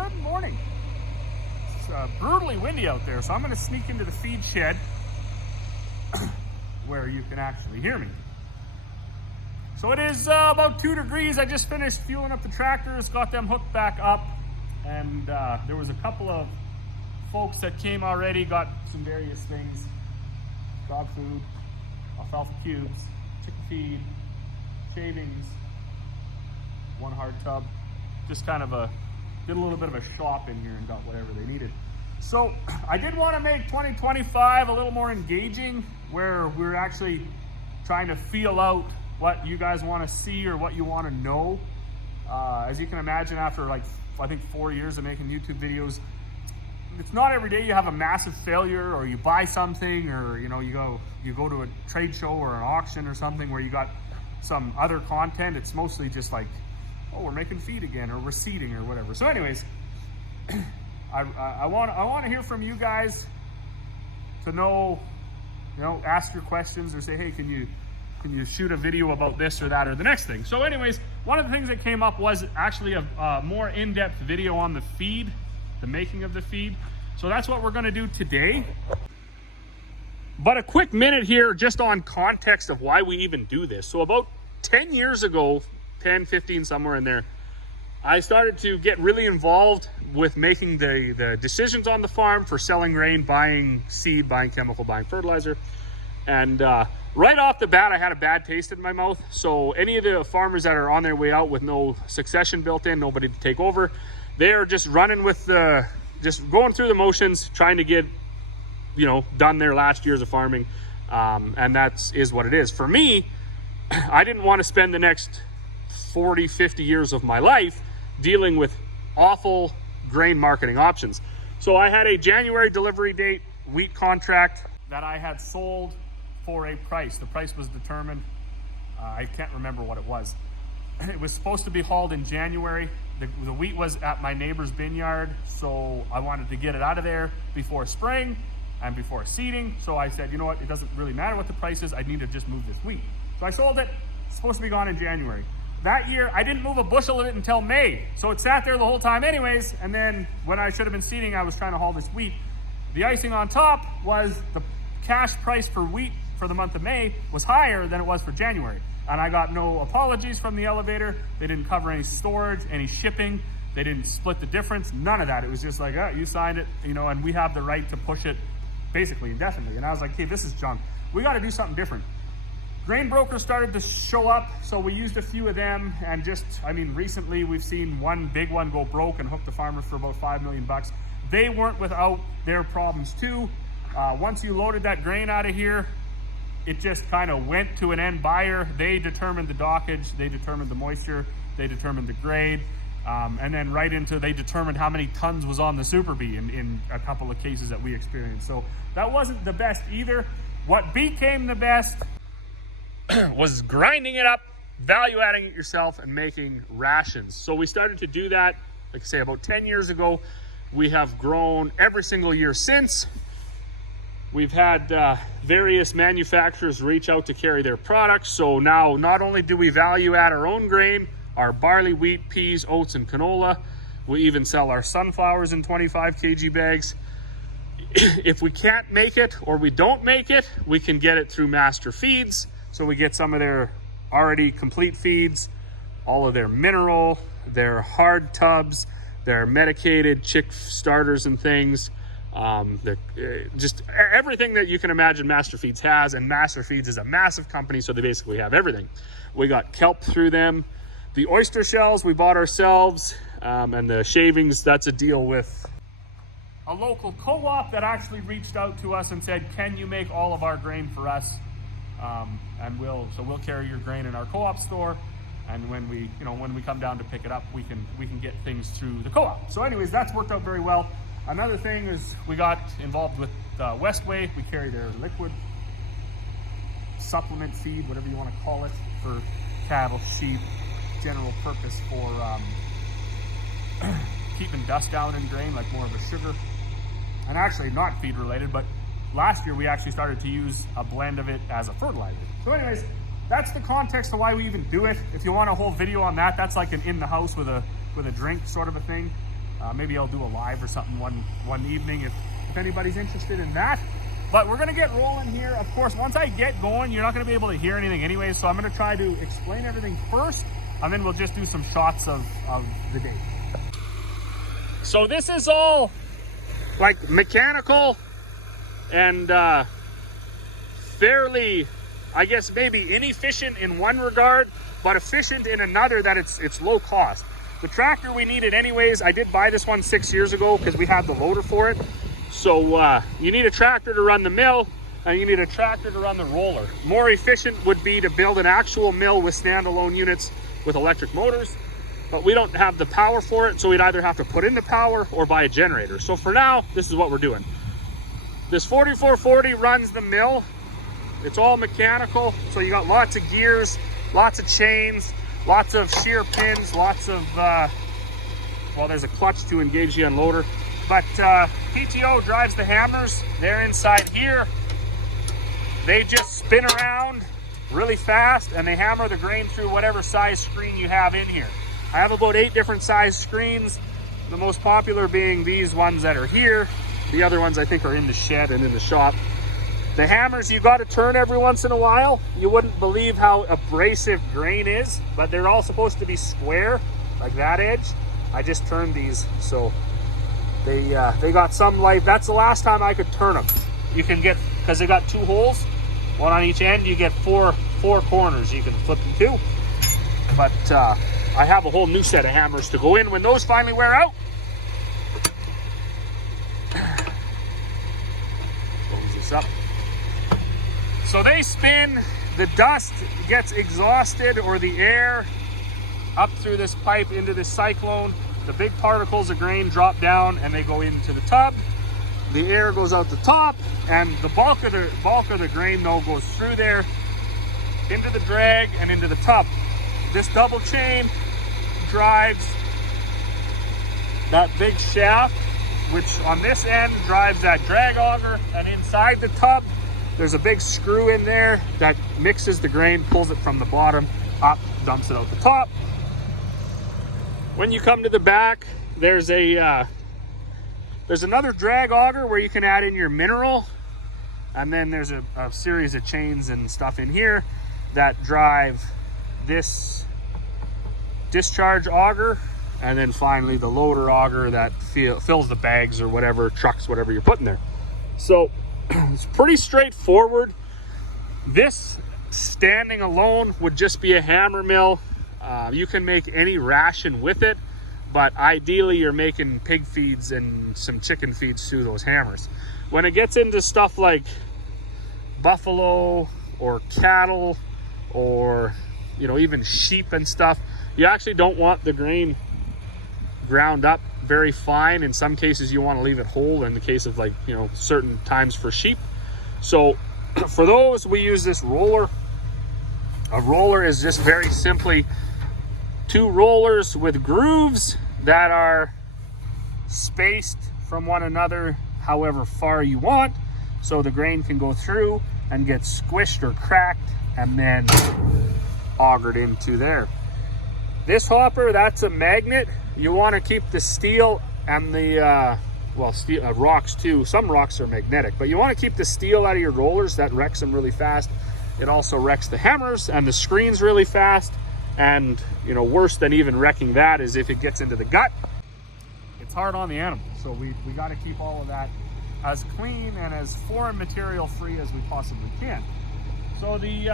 Good morning. It's brutally windy out there, so I'm going to sneak into the feed shed where you can actually hear me. So it is about 2 degrees. I just finished fueling up the tractors, got them hooked back up, and there was a couple of folks that came already, got some various things, dog food, alfalfa cubes, chicken feed, shavings, one hard tub. Just kind of did a little bit of a shop in here and got whatever they needed. So I did want to make 2025 a little more engaging, where we're actually trying to feel out what you guys want to see or what you want to know. As you can imagine, after like, I think 4 years of making YouTube videos, it's not every day you have a massive failure, or you buy something, or you go to a trade show or an auction or something where you got some other content. It's mostly just like, oh, we're making feed again, or we're seeding, or whatever. So anyways, I want to hear from you guys to know, ask your questions, or say, hey, can you shoot a video about this or that or the next thing. So anyways, one of the things that came up was actually a more in-depth video on the feed, the making of the feed. So that's what we're going to do today. But a quick minute here just on context of why we even do this. So about 10 years ago, 10, 15, somewhere in there, I started to get really involved with making the decisions on the farm for selling grain, buying seed, buying chemical, buying fertilizer. And right off the bat, I had a bad taste in my mouth. So any of the farmers that are on their way out with no succession built in, nobody to take over, they're just running with just going through the motions, trying to get, done their last years of farming. And that is what it is. For me, I didn't want to spend the next 40, 50 years of my life dealing with awful grain marketing options. So I had a January delivery date wheat contract that I had sold for a price. The price was determined. I can't remember what it was. It was supposed to be hauled in January. The wheat was at my neighbor's vineyard, so I wanted to get it out of there before spring and before seeding. So I said, you know what, it doesn't really matter what the price is, I need to just move this wheat. So I sold it. It's supposed to be gone in January. That year, I didn't move a bushel of it until May. So it sat there the whole time anyways, and then when I should have been seeding, I was trying to haul this wheat. The icing on top was the cash price for wheat for the month of May was higher than it was for January. And I got no apologies from the elevator. They didn't cover any storage, any shipping. They didn't split the difference, none of that. It was just like, you signed it, and we have the right to push it basically indefinitely. And I was like, hey, this is junk. We got to do something different. Grain brokers started to show up, so we used a few of them, and recently we've seen one big one go broke and hook the farmers for about $5 million. They weren't without their problems too. Once you loaded that grain out of here, it just kind of went to an end buyer. They determined the dockage, they determined the moisture, they determined the grade, and then they determined how many tons was on the Super Bee in a couple of cases that we experienced. So that wasn't the best either. What became the best was grinding it up, value adding it yourself, and making rations. So we started to do that, like I say, about 10 years ago. We have grown every single year since. We've had various manufacturers reach out to carry their products. So now not only do we value add our own grain, our barley, wheat, peas, oats, and canola, we even sell our sunflowers in 25 kg bags. If we can't make it or we don't make it, we can get it through Master Feeds. So we get some of their already complete feeds, all of their mineral, their hard tubs, their medicated chick starters and things. Just everything that you can imagine Master Feeds has, and Master Feeds is a massive company, so they basically have everything. We got kelp through them. The oyster shells we bought ourselves, and the shavings, that's a deal with a local co-op that actually reached out to us and said, can you make all of our grain for us? And we'll carry your grain in our co-op store, and when we come down to pick it up, we can get things through the co-op. So anyways, that's worked out very well. Another thing is we got involved with Westway. We carry their liquid supplement feed, whatever you want to call it, for cattle, sheep, general purpose for keeping dust down in grain, like more of a sugar. And actually not feed related, but last year we actually started to use a blend of it as a fertilizer. So anyways, that's the context of why we even do it. If you want a whole video on that, that's like an in the house with a drink sort of a thing. Maybe I'll do a live or something one evening if anybody's interested in that. But we're gonna get rolling here. Of course, once I get going, you're not gonna be able to hear anything anyway, so I'm gonna try to explain everything first, and then we'll just do some shots of the day. So this is all like mechanical and fairly, I guess, maybe inefficient in one regard, but efficient in another, that it's low cost. The tractor we needed anyways. I did buy this one 6 years ago because we had the loader for it. So you need a tractor to run the mill, and you need a tractor to run the roller. More efficient would be to build an actual mill with standalone units with electric motors, but we don't have the power for it, so we'd either have to put in the power or buy a generator. So for now, this is what we're doing. This 4440 runs the mill. It's all mechanical, so you got lots of gears, lots of chains, lots of shear pins, lots of, well, there's a clutch to engage the unloader. But PTO drives the hammers. They're inside here. They just spin around really fast, and they hammer the grain through whatever size screen you have in here. I have about 8 different size screens, the most popular being these ones that are here. The other ones I think are in the shed and in the shop. The hammers, you got to turn every once in a while. You wouldn't believe how abrasive grain is, but they're all supposed to be square, like that edge. I just turned these, so they got some life. That's the last time I could turn them. You can get, because they got 2 holes, one on each end, you get four corners. You can flip them too. But I have a whole new set of hammers to go in when those finally wear out. Close this up. So they spin, the dust gets exhausted, or the air up through this pipe into this cyclone. The big particles of grain drop down and they go into the tub. The air goes out the top, and the bulk of the grain though goes through there into the drag and into the tub. This double chain drives that big shaft, which on this end drives that drag auger, and inside the tub there's a big screw in there that mixes the grain, pulls it from the bottom up, dumps it out the top. When you come to the back, there's another drag auger where you can add in your mineral, and then there's a series of chains and stuff in here that drive this discharge auger, and then finally the loader auger that fills the bags or whatever, trucks, whatever you're putting there. So it's pretty straightforward. This standing alone would just be a hammer mill. You can make any ration with it, but ideally you're making pig feeds and some chicken feeds through those hammers. When it gets into stuff like buffalo or cattle or, you know, even sheep and stuff, you actually don't want the grain ground up very fine. In some cases you want to leave it whole, in the case of, like, you know, certain times for sheep. So for those, we use this roller. A roller is just very simply 2 rollers with grooves that are spaced from one another however far you want, so the grain can go through and get squished or cracked and then augered into there. This hopper, that's a magnet. You want to keep the steel and the steel, rocks too. Some rocks are magnetic, but you want to keep the steel out of your rollers. That wrecks them really fast. It also wrecks the hammers and the screens really fast. And, you know, worse than even wrecking that is if it gets into the gut. It's hard on the animal, so we got to keep all of that as clean and as foreign material free as we possibly can. So the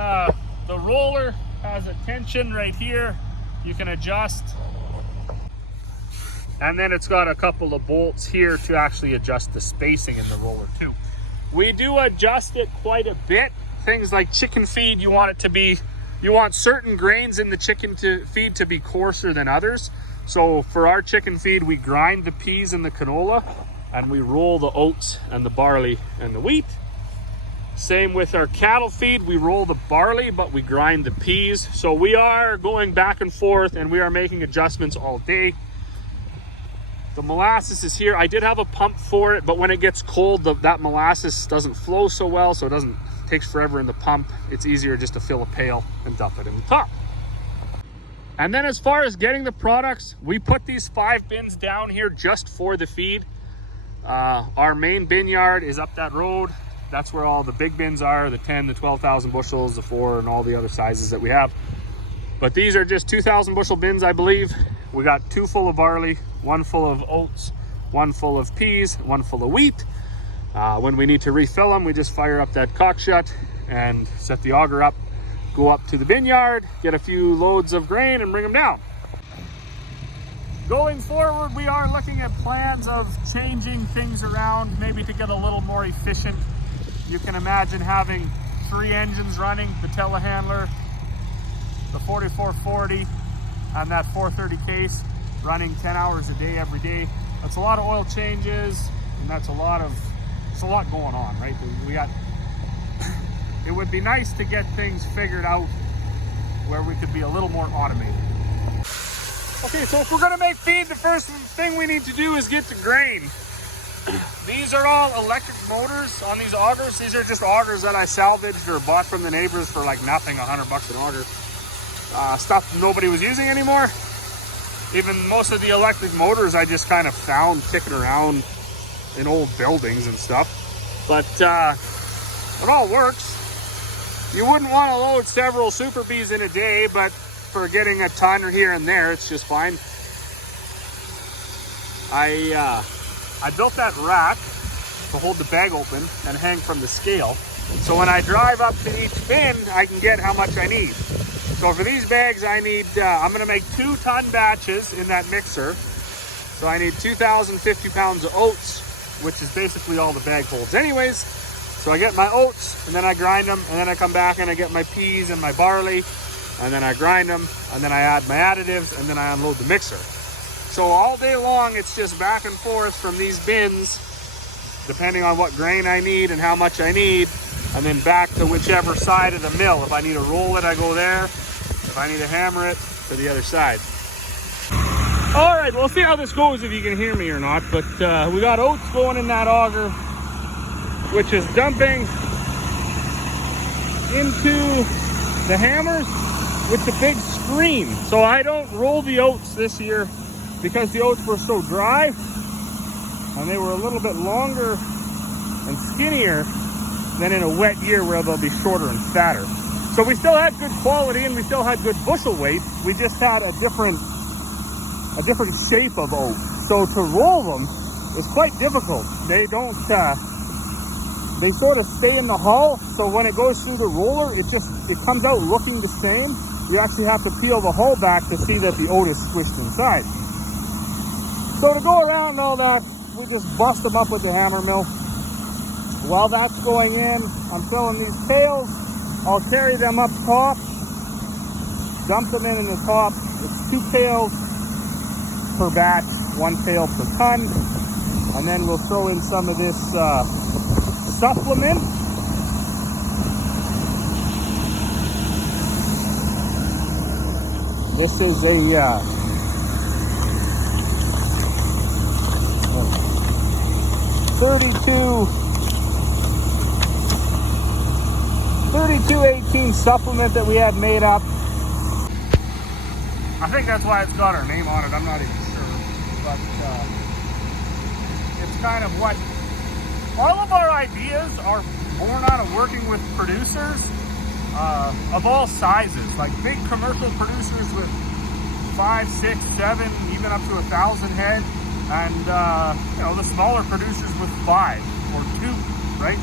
roller has a tension right here you can adjust, and then it's got a couple of bolts here to actually adjust the spacing in the roller too. We do adjust it quite a bit. Things like chicken feed, you want certain grains in the chicken feed to be coarser than others. So for our chicken feed, we grind the peas and the canola, and we roll the oats and the barley and the wheat. Same with our cattle feed, we roll the barley, but we grind the peas. So we are going back and forth, and we are making adjustments all day. The molasses is here. I did have a pump for it, but when it gets cold, that molasses doesn't flow so well, so it takes forever in the pump. It's easier just to fill a pail and dump it in the top. And then as far as getting the products, we put these 5 bins down here just for the feed. Our main bin yard is up that road. That's where all the big bins are, the 10, the 12,000 bushels, the 4, and all the other sizes that we have. But these are just 2,000 bushel bins, I believe. We got 2 full of barley, 1 full of oats, 1 full of peas, 1 full of wheat. When we need to refill them, we just fire up that cock shut and set the auger up, go up to the bin yard, get a few loads of grain and bring them down. Going forward, we are looking at plans of changing things around, maybe to get a little more efficient. You can imagine having 3 engines running, the telehandler, the 4440, and that 430 case running 10 hours a day every day. That's a lot of oil changes, and it's a lot going on, right? It would be nice to get things figured out where we could be a little more automated. Okay, so if we're gonna make feed, the first thing we need to do is get the grain. These are all electric motors on these augers. These are just augers that I salvaged or bought from the neighbors for like nothing, $100 an auger. Stuff nobody was using anymore. Even most of the electric motors I just kind of found kicking around in old buildings and stuff. But it all works. You wouldn't want to load several Super Bees in a day, but for getting a ton or here and there, it's just fine. I built that rack to hold the bag open and hang from the scale. So when I drive up to each bin, I can get how much I need. So for these bags, I need, I'm gonna make 2-ton batches in that mixer. So I need 2,050 pounds of oats, which is basically all the bag holds anyways. So I get my oats and then I grind them, and then I come back and I get my peas and my barley, and then I grind them, and then I add my additives, and then I unload the mixer. So all day long, it's just back and forth from these bins, depending on what grain I need and how much I need, and then back to whichever side of the mill. If I need to roll it, I go there. If I need to hammer it, to the other side. All right, we'll see how this goes, if you can hear me or not, but we got oats going in that auger, which is dumping into the hammers with the big screen. So I don't roll the oats this year because the oats were so dry and they were a little bit longer and skinnier than in a wet year where they'll be shorter and fatter. So we still had good quality and we still had good bushel weight. We just had a different shape of oat. So to roll them is quite difficult. They don't, they sort of stay in the hull. So when it goes through the roller, it comes out looking the same. You actually have to peel the hull back to see that the oat is squished inside. So to go around all that, we just bust them up with the hammer mill. While that's going in, I'm filling these pails. I'll carry them up top, dump them in the top. It's 2 pails per batch, 1 pail per ton. And then we'll throw in some of this supplement. This is a 3218 supplement that we had made up. I think that's why it's got our name on it. I'm not even sure, but it's kind of what all of our ideas are born out of working with producers of all sizes, like big commercial producers with 5, 6, 7, even up to 1,000 head, and you know, the smaller producers with 5 or 2, right?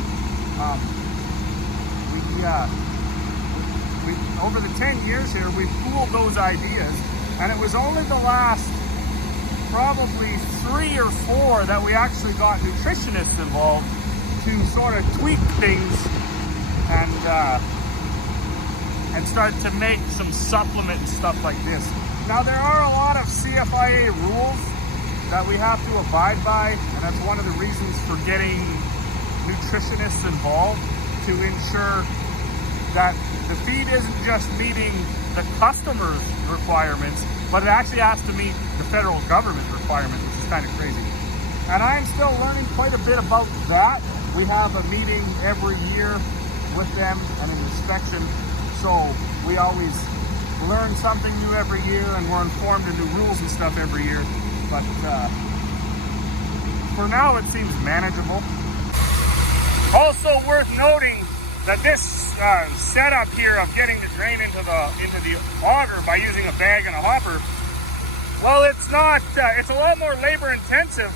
We over the 10 years here, we've pooled those ideas, and it was only the last probably 3 or 4 that we actually got nutritionists involved to sort of tweak things and start to make some supplement and stuff like this. Now there are a lot of CFIA rules that we have to abide by, and that's one of the reasons for getting nutritionists involved, to ensure that the feed isn't just meeting the customer's requirements, but it actually has to meet the federal government requirements, which is kind of crazy. And I'm still learning quite a bit about that. We have a meeting every year with them and an inspection, so we always learn something new every year, and we're informed of new rules and stuff every year. But for now, it seems manageable. Also worth noting that this setup here of getting the drain into the auger by using a bag and a hopper, well, it's not. It's a lot more labor intensive.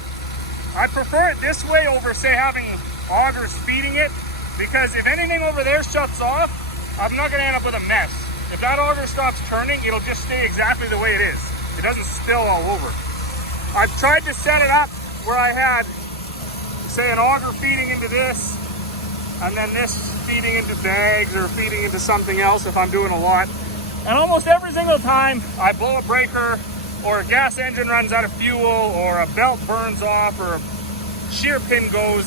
I prefer it this way over, say, having augers feeding it, because if anything over there shuts off, I'm not going to end up with a mess. If that auger stops turning, it'll just stay exactly the way it is. It doesn't spill all over. I've tried to set it up where I had, say, an auger feeding into this, and then this feeding into bags or feeding into something else if I'm doing a lot. And almost every single time I blow a breaker, or a gas engine runs out of fuel, or a belt burns off, or a shear pin goes,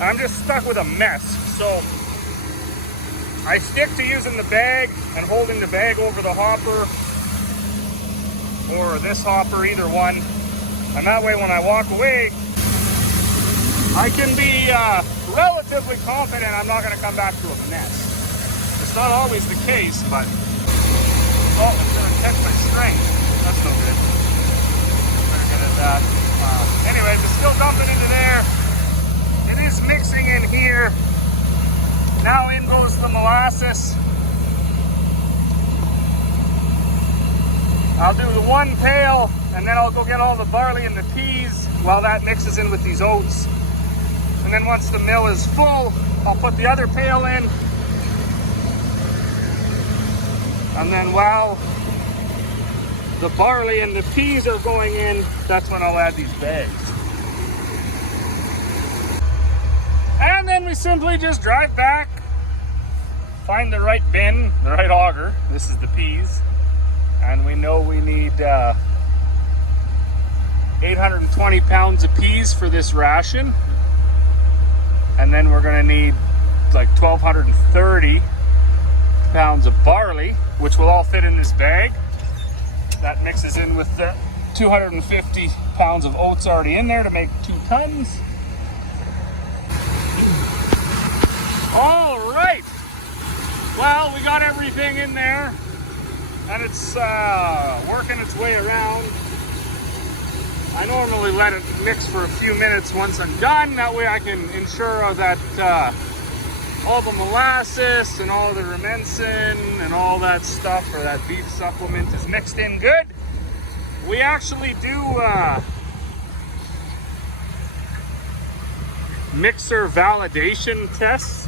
I'm just stuck with a mess. So I stick to using the bag and holding the bag over the hopper or this hopper, either one. And that way when I walk away, I can be relatively confident I'm not going to come back to a mess. It's not always the case, but oh, it's going to catch my string. That's no good. Better get at that. Anyways, it's still dumping into there. It is mixing in here. Now in goes the molasses. I'll do the one pail, and then I'll go get all the barley and the peas while that mixes in with these oats. And then once the mill is full, I'll put the other pail in. And then while the barley and the peas are going in, that's when I'll add these bags. And then we simply just drive back, find the right bin, the right auger. This is the peas. And we know we need 820 pounds of peas for this ration. And then we're gonna need like 1,230 pounds of barley, which will all fit in this bag. That mixes in with the 250 pounds of oats already in there to make 2 tons. All right. Well, we got everything in there, and it's working its way around. I normally let it mix for a few minutes once I'm done. That way I can ensure that all the molasses and all the rumensin and all that stuff, or that beef supplement, is mixed in good. We actually do mixer validation tests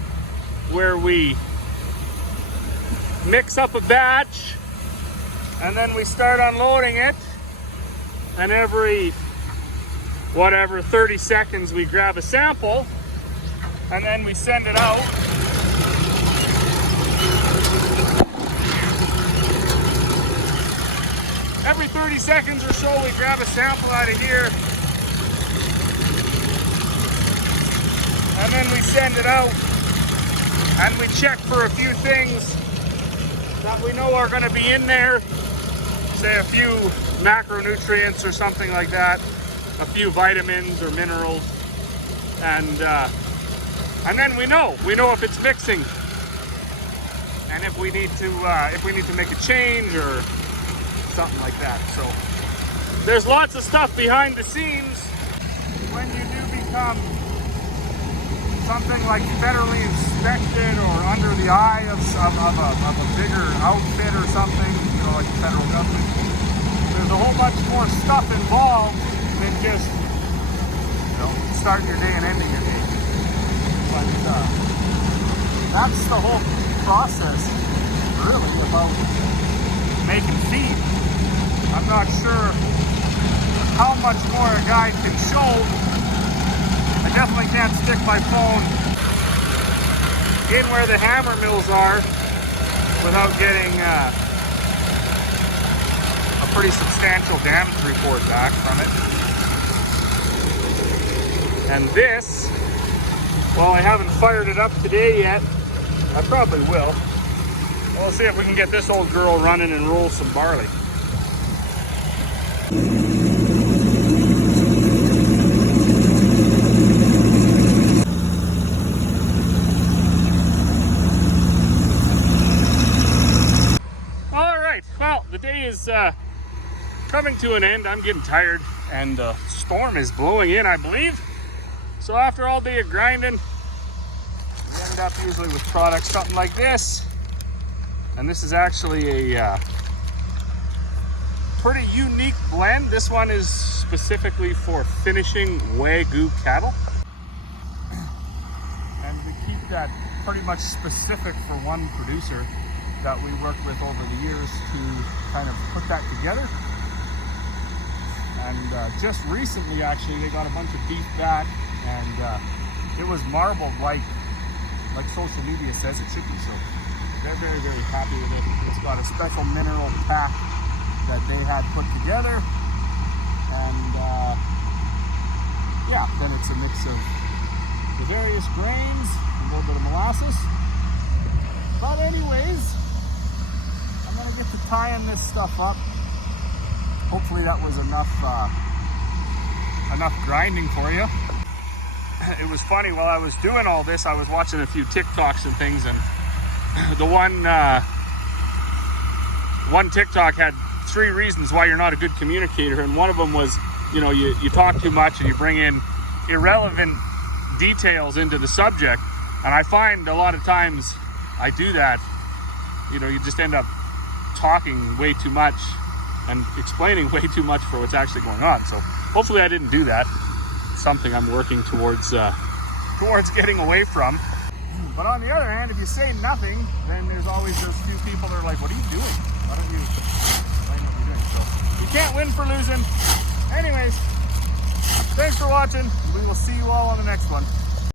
where we mix up a batch and then we start unloading it, and every 30 seconds we grab a sample and then we send it out. Every 30 seconds or so we grab a sample out of here and then we send it out, and we check for a few things that we know are going to be in there, say a few macronutrients or something like that, a few vitamins or minerals, and then we know if it's mixing, and if we need to make a change or something like that. So there's lots of stuff behind the scenes. When you do become something like federally inspected or under the eye of a bigger outfit or something, you know, like the federal government, there's a whole bunch more stuff involved than just, you know, starting your day and ending your day. But that's the whole process, really, about making feed. I'm not sure how much more a guy can show. I definitely can't stick my phone in where the hammer mills are without getting a pretty substantial damage report back from it. And this, well, I haven't fired it up today yet. I probably will. We'll see if we can get this old girl running and roll some barley. Well, coming to an end. I'm getting tired, and the storm is blowing in, I believe. So after all day of grinding, we end up usually with products something like this. And this is actually a pretty unique blend. This one is specifically for finishing Wagyu cattle. And to keep that pretty much specific for one producer that we worked with over the years to kind of put that together. And just recently, actually, they got a bunch of beef back, and it was marbled like social media says it should be. So they're very, very happy with it. It's got a special mineral pack that they had put together, and yeah, then it's a mix of the various grains, a little bit of molasses. But anyways, I'm gonna get to tying this stuff up. Hopefully that was enough grinding for you. It was funny, while I was doing all this, I was watching a few TikToks and things, and the one TikTok had 3 reasons why you're not a good communicator, and one of them was, you know, you talk too much and you bring in irrelevant details into the subject. And I find a lot of times I do that. You know, you just end up talking way too much and explaining way too much for what's actually going on. So hopefully I didn't do that. It's something I'm working towards getting away from. But on the other hand, if you say nothing, then there's always those few people that are like, what are you doing? Why don't you explain what you're doing? So you can't win for losing. Anyways, thanks for watching. We will see you all on the next one.